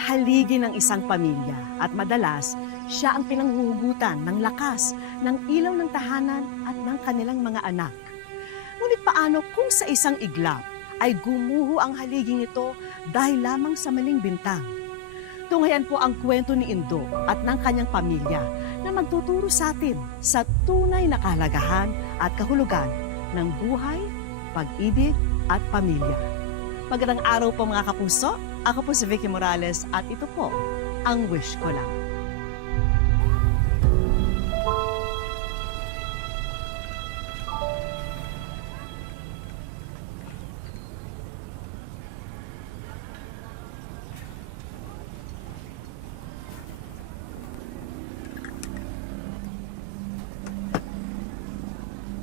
haligi ng isang pamilya at madalas siya ang pinanghuhugutan ng lakas, ng ilaw ng tahanan at ng kanilang mga anak. Ngunit paano kung sa isang iglap ay gumuho ang haliging ito dahil lamang sa maling bintang? Tunghayan po ang kwento ni Indo at ng kanyang pamilya na magtuturo sa atin sa tunay na kahalagahan at kahulugan ng buhay, pag-ibig at pamilya. Magandang araw po mga kapuso. Ako po si Vicky Morales at ito po ang Wish Ko Lang.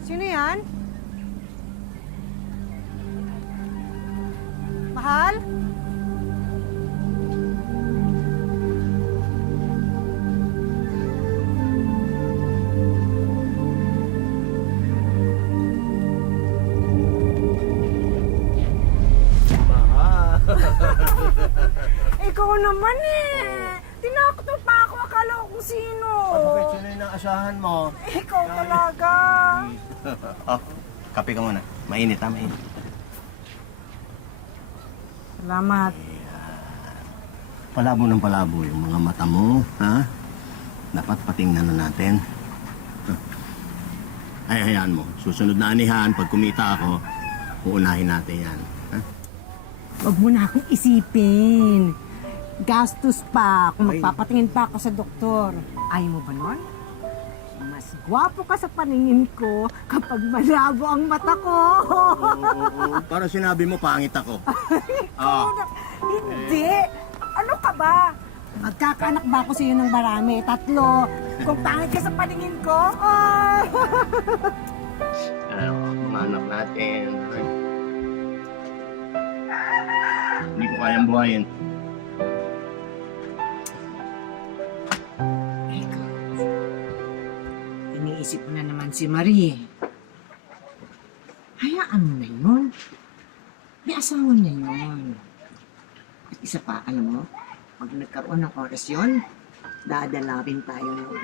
Sino yan? Mahal? Ikaw naman eh! Tinakot mo pa ako, akala ko kung sino. Bakit sino yung naasahan mo? Ikaw talaga. Oh, kape ka muna. Mainit ha, mainit. Salamat. Palabo ng palabo yung mga mata mo, ha? Dapat patingnan na natin. Ay, hayaan mo. Susunod na anihan, pag kumita ako, uunahin natin yan. Ha? Huwag mo na akong isipin. Gastos pa kung Ay. magpapatingin pa ako sa doktor. Ayaw mo ba nun? Mas gwapo ka sa paningin ko kapag malabo ang mata ko. Oo, para sinabi mo, pangit ako. Ah. Hindi! Ano ka ba? Magkakaanak ba ako sa iyo ng marami? 3. Kung pangit ka sa paningin ko, Mga anak natin. Ay. Hindi ko kayang buhayin. Iniisip mo na naman si Marie. Hayaan mo na yun. May asawa na yun. At isa pa, alam mo, pag nagkaroon ng oras yun, dadalawin tayo nun.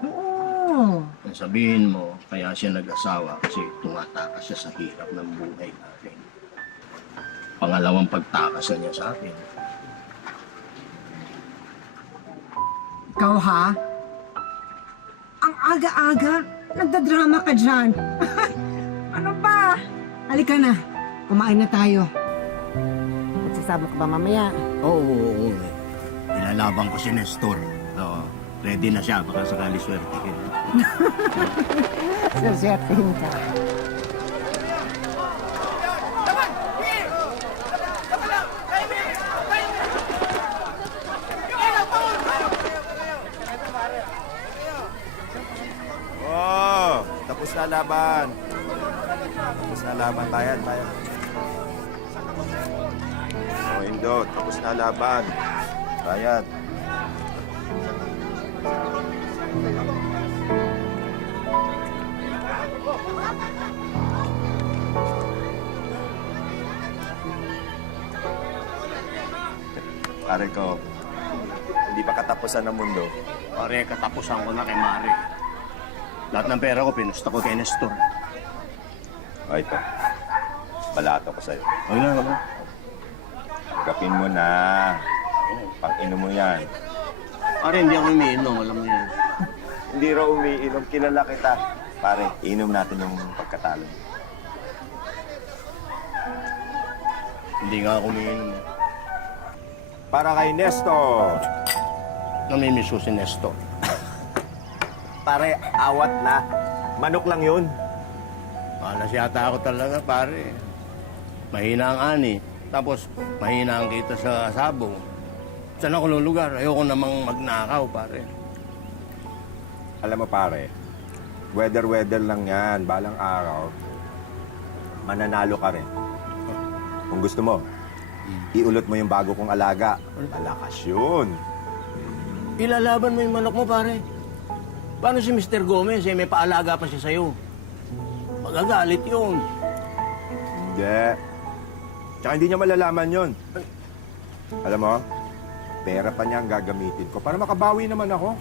Oo. Sabihin mo, kaya siya nag-asawa kasi tumatakas siya sa hirap ng buhay natin. Pangalawang pagtakasan niya sa akin. Ikaw ha? Ang aga-aga, nagdadrama ka dyan. Ano ba? Halika na, kumain na tayo. Magsasama ka ba mamaya? Oo. Ilalaban ko si Nestor. Oo. Ready na siya, baka sakali swerte ka. Saswertehin ka. Oh, tapos na laban. Tapos na laban, tayo. Oh, Indo, tapos na laban. Bayad. Pare ko, hindi pa katapusan ng mundo. Pare, katapusan ko na kay Mari. Lahat ng pera ko, pinusta ko kay Nestor. O ito, balato ko sa'yo. Huwag na. Gapin mo na. Pang-inom mo yan. Pare, hindi ako umiinom, alam mo yan. Hindi raw umiinom, kilala kita. Pare, inom natin yung pagkatalo. Hindi nga ako umiinom. Para kay Nestor. Namimiss ko si Nestor. Pare, awat na. Manok lang yun. Malas yata ako talaga, pare. Mahina ang ani. Tapos, mahina ang kita sa sabong. Saan ako lulugar? Ayoko namang magnakaw, pare. Alam mo pare, weather lang yan. Balang araw, mananalo ka rin. Kung gusto mo, iulot mo yung bago kong alaga. Malakas yun. Ilalaban mo yung manok mo, pare. Paano si Mr. Gomez? May paalaga pa siya sa'yo. Magagalit yun. Hindi. Tsaka hindi niya malalaman yun. Alam mo, Pera pa niya ang gagamitin ko para makabawi naman ako.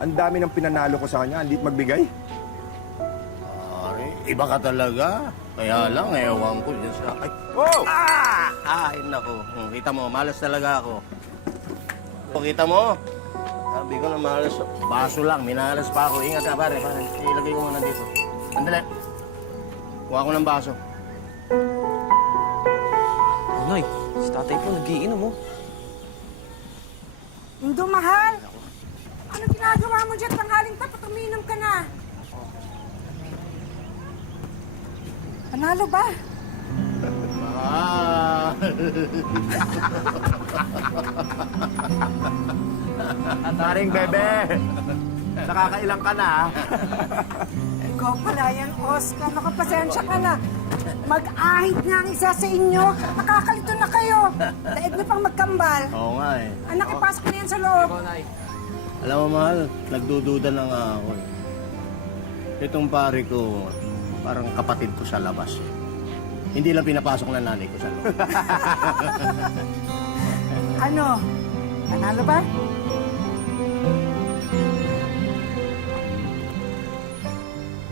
Ang dami ng pinanalo ko sa kanya, hindi magbigay. Pare, iba ka talaga. Kaya lang, ewan ko dyan sa... Ay, Oh! Ay, nako. Kita mo, malas talaga ako. Kita mo? Sabi ko na malas. Baso lang, minalas pa ako. Ingat ka, pare. Ilagay ko muna dito. Andali. Kuha ko ng baso. Nay, si tatay po nagiinom mo. Indo, mahal! Ano ginagawa mo dyan? Tanghaling tapat, uminom ka na. Panalo ba? Ah! Taring bebe! Nakakailang ka na, ha? Ikaw pala yan, Oscar. Nakapasensya ka na. Mag-ahit nga ang isa sa inyo. Nakakalito na kayo. Daig na pang magkambal. Oo nga eh. Anak, ipasok na yan sa loob. Alam mo, mahal, nagdududa na nga ako eh. Itong pare ko, parang kapatid ko sa labas eh. Hindi lang pinapasok ng nanay ko sa loob. Ano? Panalo ba?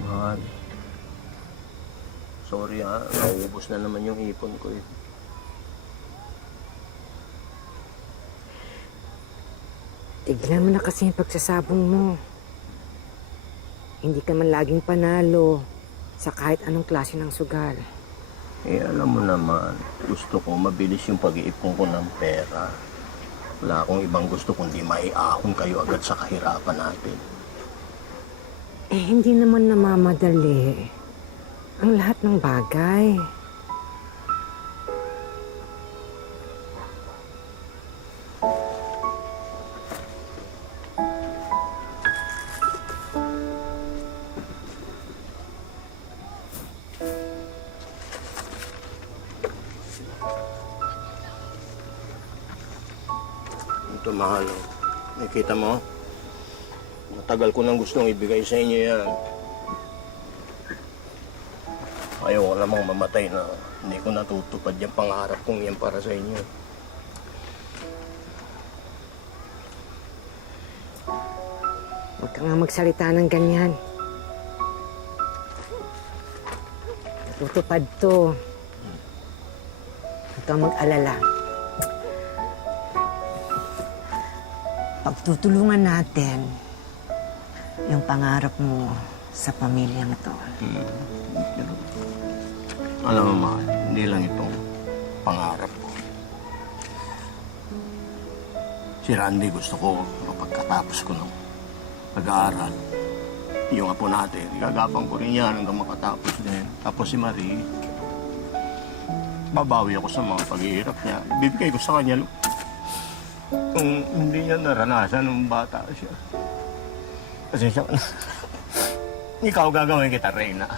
Mahal. Sorry ha, naubos na naman yung ipon ko eh. Tignan mo na kasi yung pagsasabong mo. Hindi ka man laging panalo sa kahit anong klase ng sugal. Eh, alam mo naman, gusto ko mabilis yung pag-iipon ko ng pera. Wala akong ibang gusto kundi maiahon kayo agad sa kahirapan natin. Eh, hindi naman namamadali ang lahat ng bagay. Ito, mahal. Oh. Nakita mo? Matagal ko nang gustong ibigay sa inyo yan. Ayaw ko namang mamatay na hindi ko natutupad yung pangarap kong yan para sa inyo. Huwag ka nga magsalita ng ganyan. Tutupad to. Huwag kang mag-alala. Pagtutulungan natin yung pangarap mo sa pamilyang to. Pero, alam mo, mahal, hindi lang itong pangarap ko. Si Randy gusto ko pagkatapos ko ng pag-aaral. Yung apo natin, igagapang ko rin yan hanggang makatapos din. Tapos si Marie, babawi ako sa mga paghihirap niya. Bibigay ko sa kanya kung hindi niya naranasan nung bata siya. Kasi siya, ikaw gagawin kita, Reyna.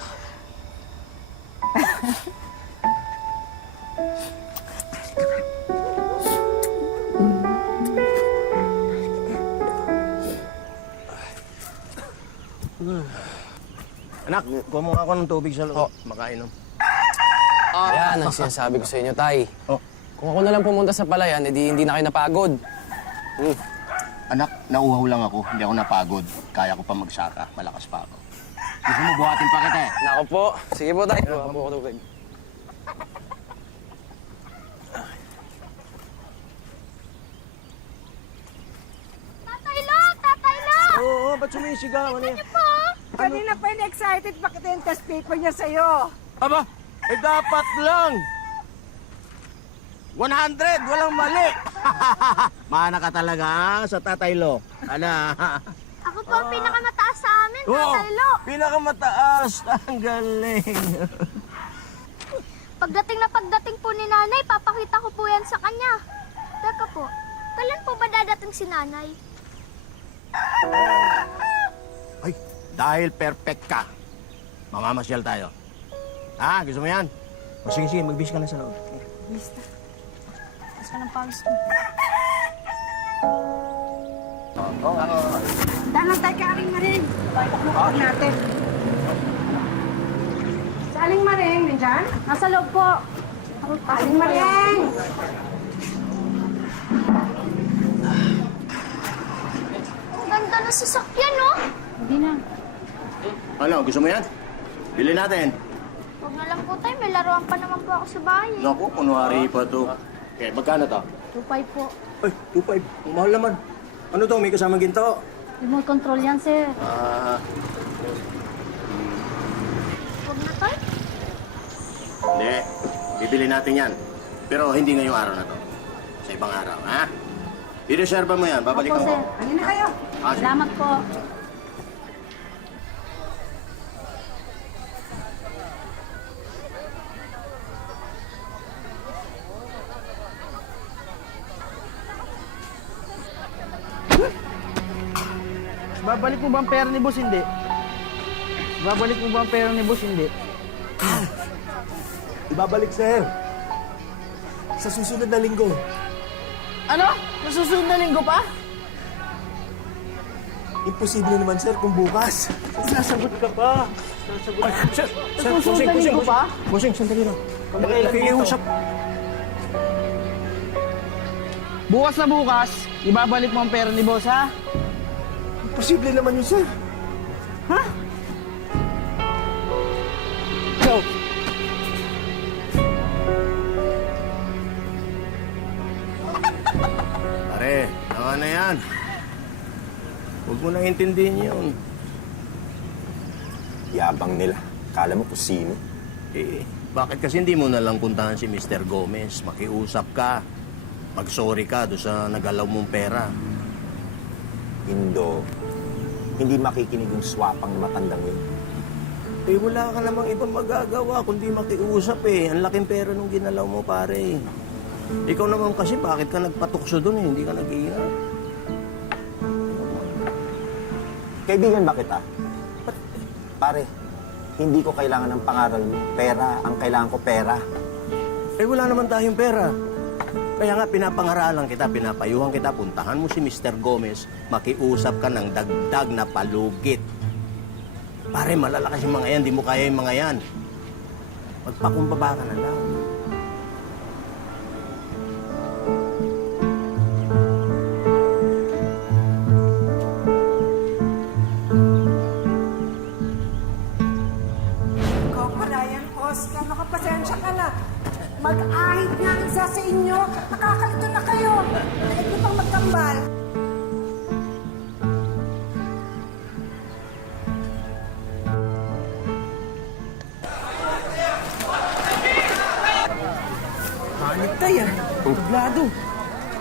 Anak, kuha mo ako ng tubig sa loob. Makainom. Yan ang sinasabi ko sa inyo, tay. Oh. Kung ako na lang pumunta sa palayan, edi hindi na kayo napagod. Anak, nauhaw lang ako. Hindi ako napagod. Kaya ko pa magsaka. Malakas pa ako. Gusto mo buhatin pa kita eh. Nako po. Sige po, tay. Kuha po ako tubig. Tatay Lo! Tatay Lo! Oo, ba't sumisigaw? Ano yan? Kanina pa yun excited bakit yung test paper niya sa'yo. Aba, eh dapat lang. 100, walang mali. Mana ka talaga sa Tatay Lo. Ala. Ako po ang pinakamataas sa amin, Tatay Lo. Pinakamataas. Ang galing. Pagdating po ni Nanay, papakita ko po yan sa kanya. Teka po, kailan po ba dadating si Nanay? Ay, dahil perfect ka, mamamasyal tayo. Ah, gusto mo yan? O sige, sige, magbis ka na sa loob. Lista. Tapos ka ng pawis mo. Dalang tayo kay Aling Maring. Paklukuhan natin. Si Aling Maring, nandyan? Nasa loob po. Aling Maring! mga sasakyan, no? Hindi na. Ano, gusto mo yan? Bili natin. Huwag na lang po tayo, may laruan pa naman po ako sa bahay. Naku, kunwari pa to. Okay, magkano to? 2.5 po. Ay, 2.5. Ang mahal naman. Ano to? May kasamang ginto? Remote control yan, sir. Ah, Huwag na tayo. hindi. Bibili natin yan. Pero hindi ngayong araw na to. Sa ibang araw, ha? I-reserve mo yan. Babalikan Opo, ko. sir. Ayun na kayo. Ah, sige. Salamat po. Babalik mo ba ang pera ni boss? Hindi. Babalik mo ba ang pera ni boss? Hindi. Ibabalik, sir. Sa susunod na linggo. Ano? Nasusunod na linggo pa? Imposible naman, sir, kung bukas. Sasagot ka pa. Sasagot ka. Sir, Nasusunod na linggo pa? Busing, sandali lang. Nakikiusap. Bukas na bukas, ibabalik mo ang pera ni boss, ha? Imposible naman yun, sir. Ha? Go. Pare, tama na yan. Huwag mo nang intindihin yun. Yabang nila. Kala mo kung sino. Eh, bakit kasi hindi mo na lang puntahan si Mr. Gomez? Makiusap ka. Mag-sorry ka doon sa nagalaw mong pera. Indo, hindi makikinig yung swapang na matandang yun. Eh, wala ka namang ibang magagawa kundi makiusap eh. Ang laking pera nung ginalaw mo, pare. Ikaw naman kasi, bakit ka nagpatukso doon eh? Hindi ka nag-iingat. Kaibigan ba kita? Pare, hindi ko kailangan ng pangaral mo. Pera, ang kailangan ko pera. Eh, wala naman tayong pera. Kaya nga, pinapangaralan kita, pinapayuhan kita, puntahan mo si Mr. Gomez, makiusap ka ng dagdag na palugit. Pare, malalakas yung mga yan, di mo kaya yung mga yan. Magpakumbaba ka na lang. Ikaw pala yan, Oscar. Nakapasensya ka na. Mag-ahit nga ang isa sa inyo. Nakakalito na kayo. Daig niyo pang magkambal. Hanip tayo. Tublado.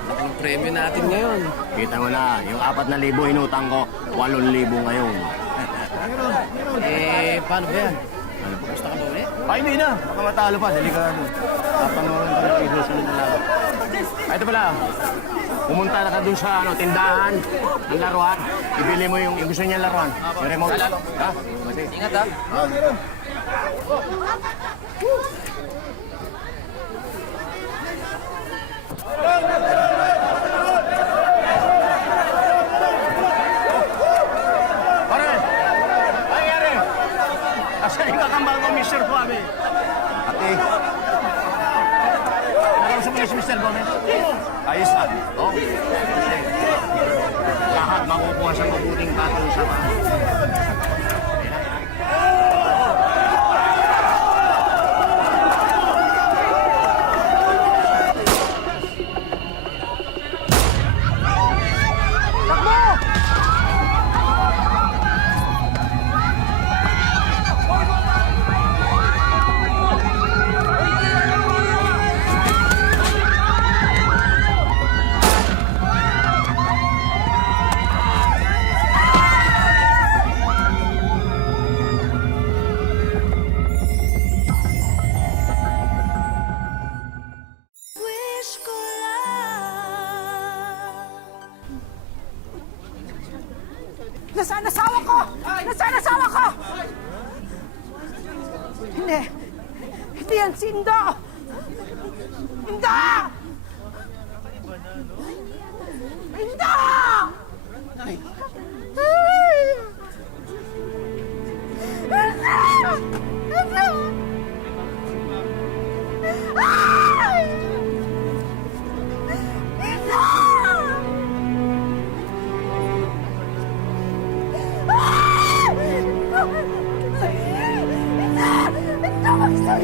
Ang premyo natin ngayon. Kita mo na, yung 4,000 inutang ko, 8,000 ngayon. Paano ba yan? Ano, gusto ka ba ulit? Ay, hindi na. Baka matalo pa. Delikado. Tatanungan ka na isusunod na lang. Ay, ito pala. Pumunta na ka dun sa tindahan ng laruan. Ibili mo yung gusto niya laruan. Yung remote. Ha? Ingat ha. Pare! Ay, Ere! Asa yung kakambal ko, Mr. Suave? Ate, Nakausap mo si Mr. Gomez? ayos na. Oo. Lahat makukuha sa mabuting patong sa mga. Nasaan asawa ko? Nasaan asawa ko? Hindi. Hindi yan si Indo. Indo! Indo!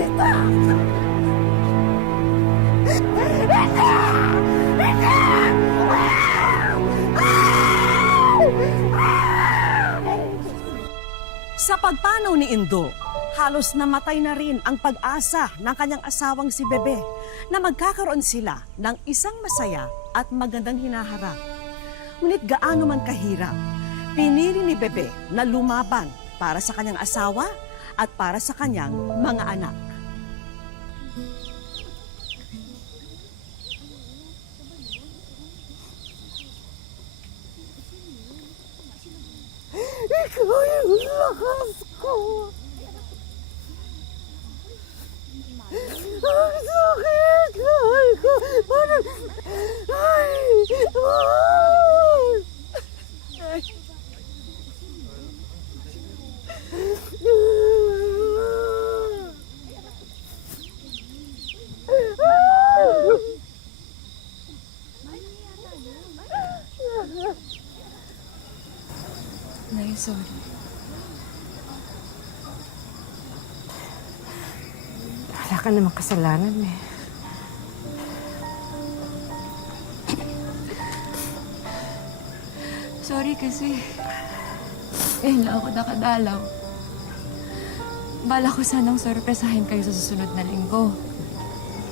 dito! Sa pagpanaw ni Indo, halos namatay na rin ang pag-asa ng kanyang asawang si Bebe na magkakaroon sila ng isang masaya at magandang hinaharap. Ngunit gaano man kahirap, pinili ni Bebe na lumaban para sa kanyang asawa at para sa kanyang mga anak. Ikaw yung lakas ko! Ang sakit! Mahal ko! Parang... Ay! Ay! Nay, sorry. Wala ka namang kasalanan eh. Sorry kasi ngayon lang ako nakadalaw. Bala ko sanang sorpresahin kayo sa susunod na linggo.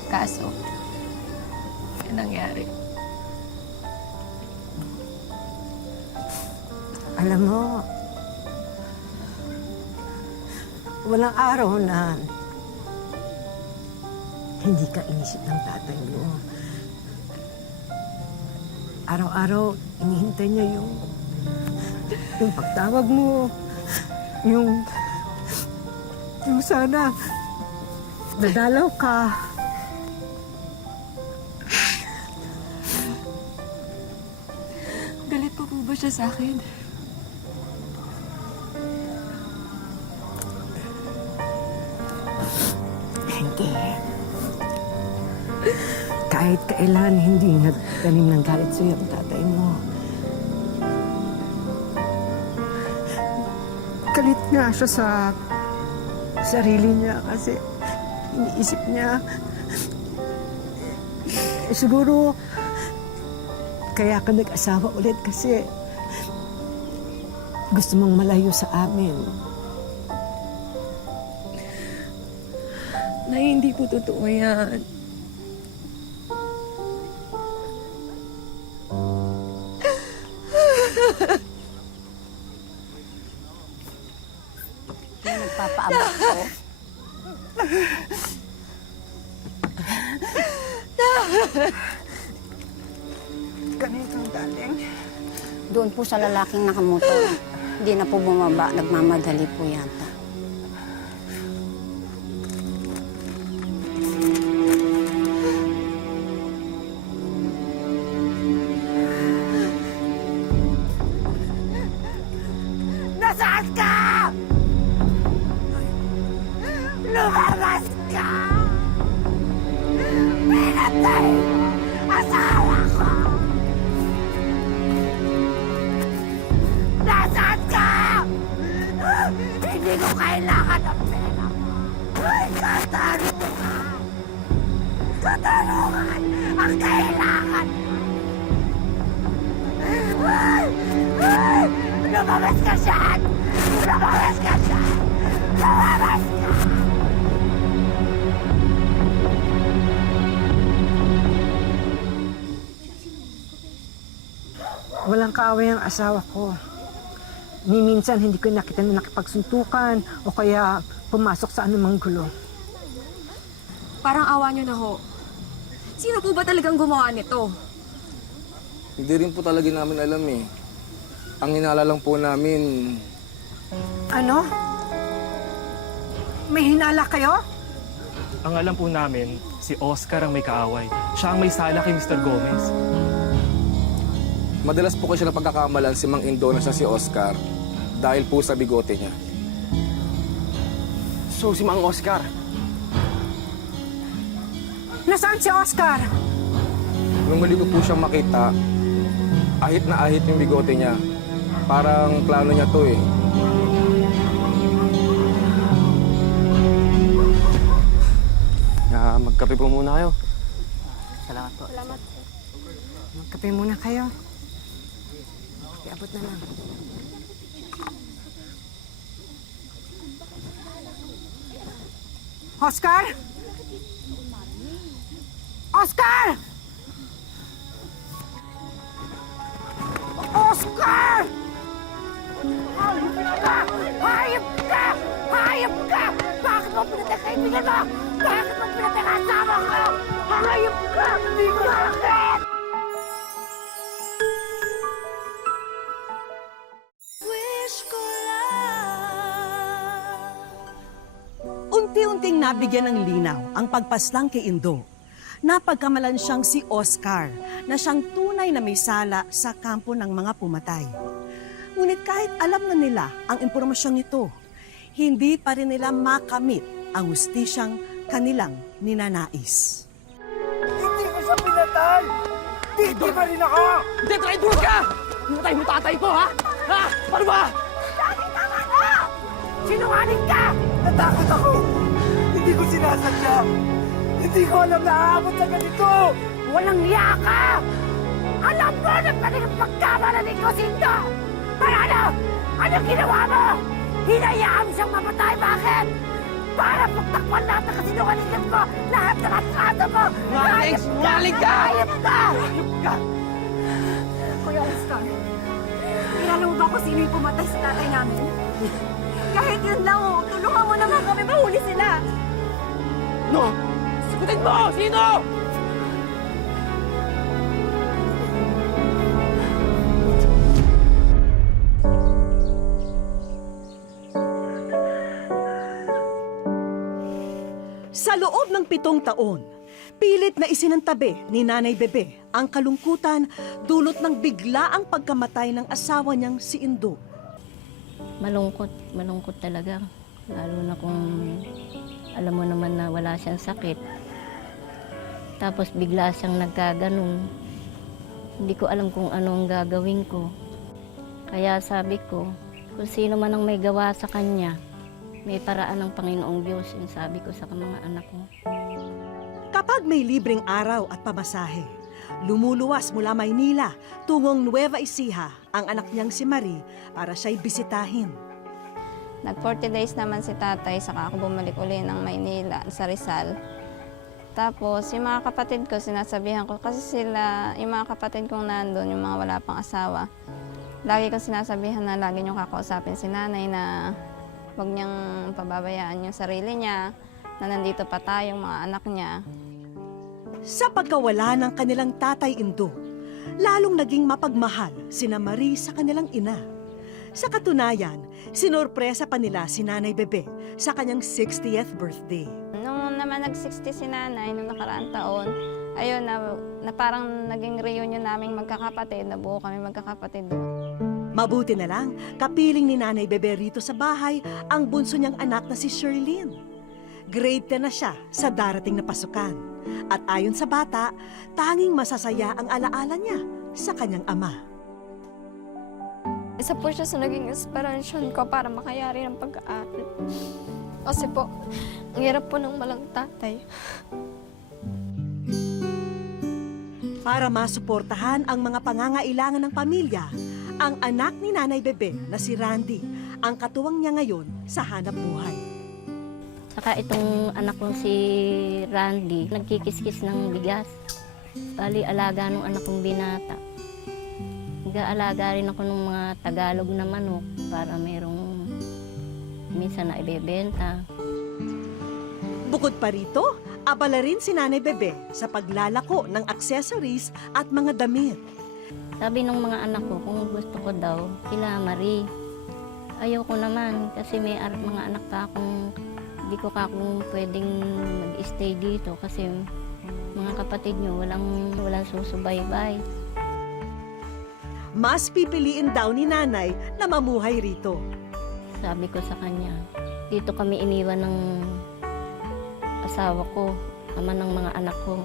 Kaso, yan nangyari. Alam mo, walang araw na hindi ka inisip ng tatay mo. Araw-araw, inihintay niya yung pagtawag mo, yung sana dadalaw ka. Galit pa po ba siya sa akin? Hindi. Kahit kailan hindi nagtanim ng galit sa'yo ang tatay mo. Galit nga siya sa sarili niya kasi iniisip niya siguro kaya ka nag-asawa ulit kasi gusto mong malayo sa amin. Nay, hindi po totoo yan. Nagpapaabot ko. Ganito, darling. Doon po sa lalaking nakamotor, hindi na po bumaba, nagmamadali po yata. Nasaan ka? Lumabas ka! Pinatay asawa ko! Nasaan ka? Hindi ko kailangan ng pera mo. Ay, katarungan! Katarungan ang kailangan mo! Ay! Ay! Lumabas ka dyan! Lumabas ka dyan! Lumabas ka! Walang kaaway ang asawa ko. Ni minsan hindi ko nakita na nakipagsuntukan o kaya pumasok sa anumang gulo. Parang awa niyo na ho. Sino po ba talagang gumawa nito? Hindi rin po talaga namin alam eh. Ang hinala lang po namin, Ano? May hinala kayo? Ang alam po namin, si Oscar ang may kaaway. Siya ang may sala kay Mr. Gomez. madalas po ko siya napagkakamalan si Mang Indo na siya si Oscar dahil po sa bigote niya. So, si Mang Oscar. Nasaan si Oscar? Nung muli ko po siyang makita, ahit na ahit yung bigote niya. Parang plano niya to eh. magkape po muna kayo. Salamat po. Salamat. Magkape muna kayo. Iabot na lang. Oscar! Oscar! Oscar! Hayop ka! Hayop ka! Hayop ka! Bakit mo pinatay kaibigan mo? Bakit mo pinatay kasama ko? Hayop ka! Hindi ko bakit! Unti-unting nabigyan ng linaw ang pagpaslang kay Indo. Napagkamalan siyang si Oscar na siyang tunay na may sala sa kampo ng mga pumatay. Ngunit kahit alam na nila ang impormasyong ito, hindi pa rin nila makamit ang hustisyang kanilang ninanais. Hindi ko siya pinatay! Hindi pa rin ako! Hindi, traitor ka! Pinatay mo tatay ko, ha? Ha? Paano ba? Dati tama na! Sinungaling ka! Natakot ako! Hindi ko sinasadya! Hindi ko alam na aabot sa ganito! Walang niya ka! Alam mo na pwedeng pagkamalanin ko si Indo! Para ano? Anong ginawa mo? Hinayaan siyang mamatay, bakit? Para pagtakpan lahat ng kasinungalingan mo! Lahat ng atraso mo! Sinungaling ka! Hayop ka! Hayop ka! Kuya Oscar, kilala mo ba kung sino yung pumatay sa tatay namin? Kahit yun lang, tulungan mo naman kami mahuli sila! No! Sagutin mo! Sino? Sa loob ng 7 taon, pilit na isinantabi ni Nanay Bebe ang kalungkutan dulot ng biglaang pagkamatay ng asawa niyang si Indo. Malungkot talaga. Lalo na kung alam mo naman na wala siyang sakit. Tapos bigla siyang nagkaganon. Hindi ko alam kung anong gagawin ko. Kaya sabi ko, kung sino man ang may gawa sa kanya, may paraan ng Panginoong Diyos, yung sabi ko sa mga anak ko. Kapag may libreng araw at pamasahe, lumuluwas mula Maynila tungong Nueva Ecija ang anak niyang si Marie para siya'y bisitahin. Nag 40 days naman si tatay, saka ako bumalik uli ng Maynila sa Rizal. Tapos yung mga kapatid ko, sinasabihan ko, kasi sila, yung mga kapatid kong nandun, yung mga wala pang asawa, lagi kong sinasabihan na lagi niyong kakausapin si nanay na huwag niyang pababayaan yung sarili niya, na nandito pa tayong mga anak niya. Sa pagkawala ng kanilang tatay Indo, lalong naging mapagmahal sina Marie sa kanilang ina. Sa katunayan, sinorpresa pa nila si Nanay Bebe sa kanyang 60th birthday. Nung naman nag-60 si nanay, nung nakaraang taon, ayun, na parang naging reunion naming magkakapatid, nabuo kami magkakapatid doon. Mabuti na lang, kapiling ni Nanay Bebe rito sa bahay ang bunso niyang anak na si Sherlyn. Grade 10 na siya sa darating na pasukan. At ayon sa bata, tanging masasaya ang alaala niya sa kanyang ama. Isa po siya sa naging inspirasyon ko para makayari ng pag-aaral. Kasi po, ang hirap po ng walang tatay. Para masuportahan ang mga pangangailangan ng pamilya, ang anak ni Nanay Bebe na si Randy ang katuwang niya ngayon sa hanap buhay. Saka itong anak kong si Randy, nagkikiskis ng bigas. Bali, alaga nung anak kong binata. Nag-aalaga rin ako ng mga Tagalog na manok para merong minsan na ibebenta. Bukod pa rito, abala rin si Nanay Bebe sa paglalako ng accessories at mga damit. Sabi ng mga anak ko, kung gusto ko daw, sila Marie. Ayaw ko naman kasi may mga anak pa akong, hindi ko ka kung pwedeng mag-stay dito kasi mga kapatid nyo walang susubaybay. Mas pipiliin daw ni Nanay na mamuhay rito. Sabi ko sa kanya, dito kami iniwan ng asawa ko, ama ng mga anak ko.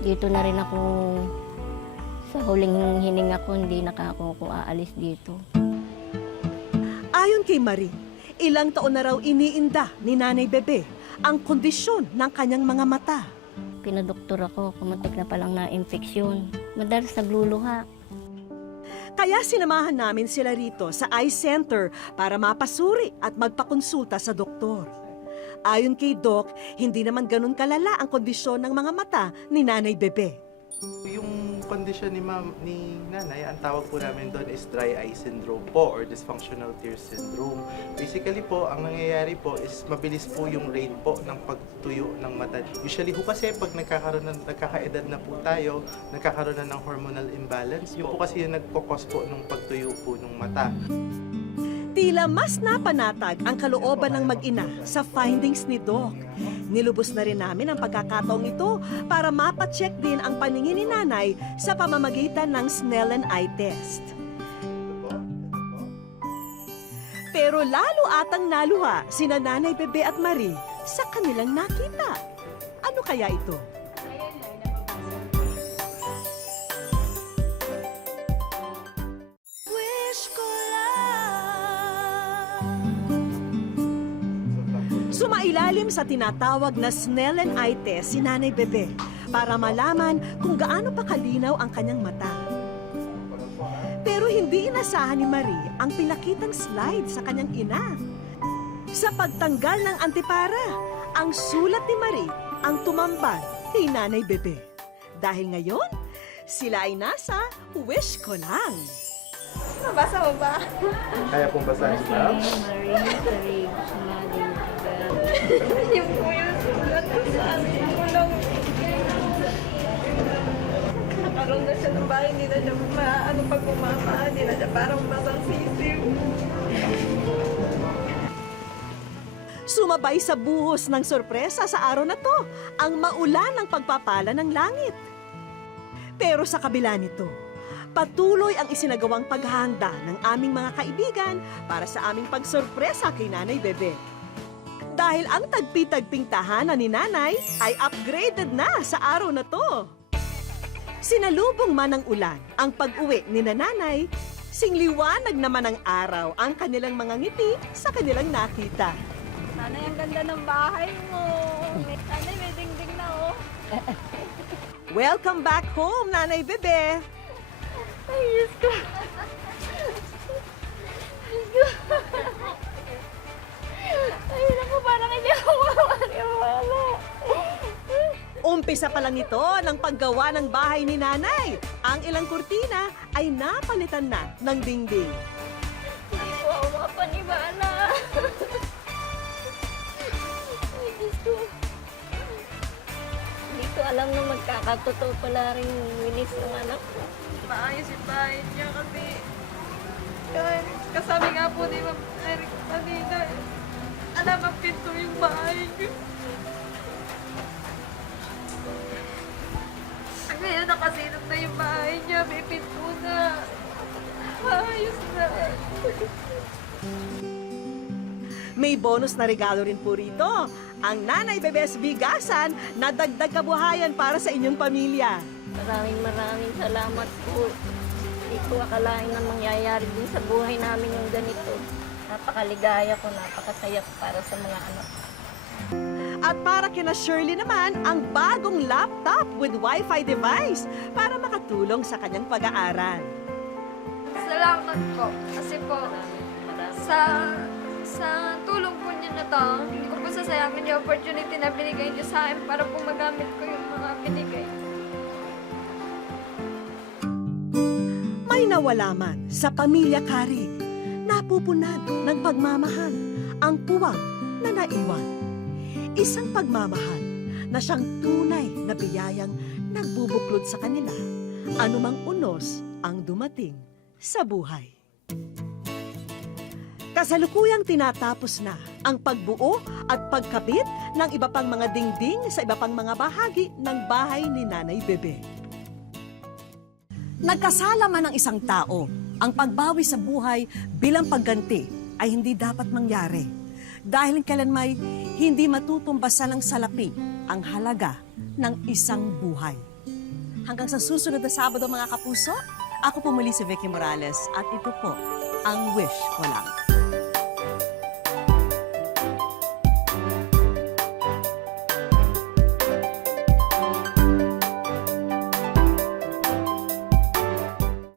Dito na rin ako, sa huling hininga ko, hindi na ako aalis dito. Ayon kay Marie, ilang taon na raw iniinda ni Nanay Bebe ang kondisyon ng kanyang mga mata. Pinadoktor ako, kumuntik na palang na infeksyon. Madalas nagluluha. Kaya sinamahan namin sila rito sa eye center para mapasuri at magpakonsulta sa doktor. Ayon kay Doc, hindi naman ganun kalala ang kondisyon ng mga mata ni Nanay Bebe. Yung kondisyon ni nanay, ang tawag po namin doon is dry eye syndrome po or dysfunctional tear syndrome. Basically po, ang nangyayari po is mabilis po yung rate po ng pagtuyo ng mata. Usually po kasi pag nagkakaedad na po tayo, nagkakaroon na ng hormonal imbalance. Yun po kasi yung nagkukos po ng pagtuyo po ng mata. Tila mas napanatag ang kalooban ng mag-ina sa findings ni Doc. Nilubos na rin namin ang pagkakataong ito para mapacheck din ang paningin ni Nanay sa pamamagitan ng Snellen eye test. Pero lalo atang naluha sina Nanay Bebe at Marie sa kanilang nakita. Ano kaya ito? Sumailalim sa tinatawag na Snellen eye test si Nanay Bebe para malaman kung gaano pa kalinaw ang kanyang mata. Pero hindi inasahan ni Marie ang pinakitang slide sa kanyang ina. Sa pagtanggal ng antipara, ang sulat ni Marie ang tumambad kay Nanay Bebe. Dahil ngayon, sila ay nasa wish ko lang. Nabasa mo ba? Kaya pong basahin ba? Yung po yung sulat ko sa amin ko lang. Nakaroon na siya ng bahay, hindi na siya pag bumaba, hindi na siya parang basang sisiw. Sumabay sa buhos ng sorpresa sa araw na to ang maulan ng pagpapala ng langit. Pero sa kabila nito, patuloy ang isinagawang paghahanda ng aming mga kaibigan para sa aming pagsorpresa kay Nanay Bebe. Dahil ang tagpi-tagping tahanan ni Nanay ay upgraded na sa araw na to. Sinalubong man ng ulan ang pag-uwi ni Nanay, singliwanag naman ng araw ang kanilang mga ngiti sa kanilang nakita. Nanay, ang ganda ng bahay mo. Nanay, may dingding na oh. Welcome back home, Nanay Bebe! Ay, Diyos ko. Ay, naku, parang hindi ako makakaniwala. Umpisa pa lang ito ng paggawa ng bahay ni Nanay. Ang ilang kurtina ay napalitan na ng dingding. Hindi po ako makapaniwala. Ay, Diyos ko. Hindi ko alam na magkakatotoo pala rin winis ng anak ko. Maayos yung bahay niya kasi kasabi nga po ni Ma'am Eric kanina, alam ang pinto yung bahay niyo. Ngayon nakasilog na yung bahay niya, may pinto na. Maayos na. May bonus na regalo rin po rito, ang Nanay Bebe's Bigasan na dagdag kabuhayan para sa inyong pamilya. Maraming salamat po. Hindi ko akalain na mangyayari din sa buhay namin yung ganito. Napakaligaya ko, napakasaya ko para sa mga anak. At para kina Shirley naman, ang bagong laptop with Wi-Fi device para makatulong sa kanyang pag-aaral. Salamat po. Kasi po, sa tulong po niyo na to, hindi ko po sasayangin yung opportunity na binigay niyo sa akin para po magamit ko yung mga binigay. May nawala man sa pamilya Karig, napupunan ng pagmamahal ang puwang na naiwan. Isang pagmamahal na siyang tunay na biyayang nagbubuklod sa kanila, anumang unos ang dumating sa buhay. Kasalukuyang tinatapos na ang pagbuo at pagkabit ng iba pang mga dingding sa iba pang mga bahagi ng bahay ni Nanay Bebe. Nagkasala man ang isang tao, ang pagbawi sa buhay bilang pagganti ay hindi dapat mangyari. Dahil kailanmay hindi matutumbasan ng salapi ang halaga ng isang buhay. Hanggang sa susunod na Sabado mga kapuso, ako po muli si Vicky Morales at ito po ang Wish Ko Lang.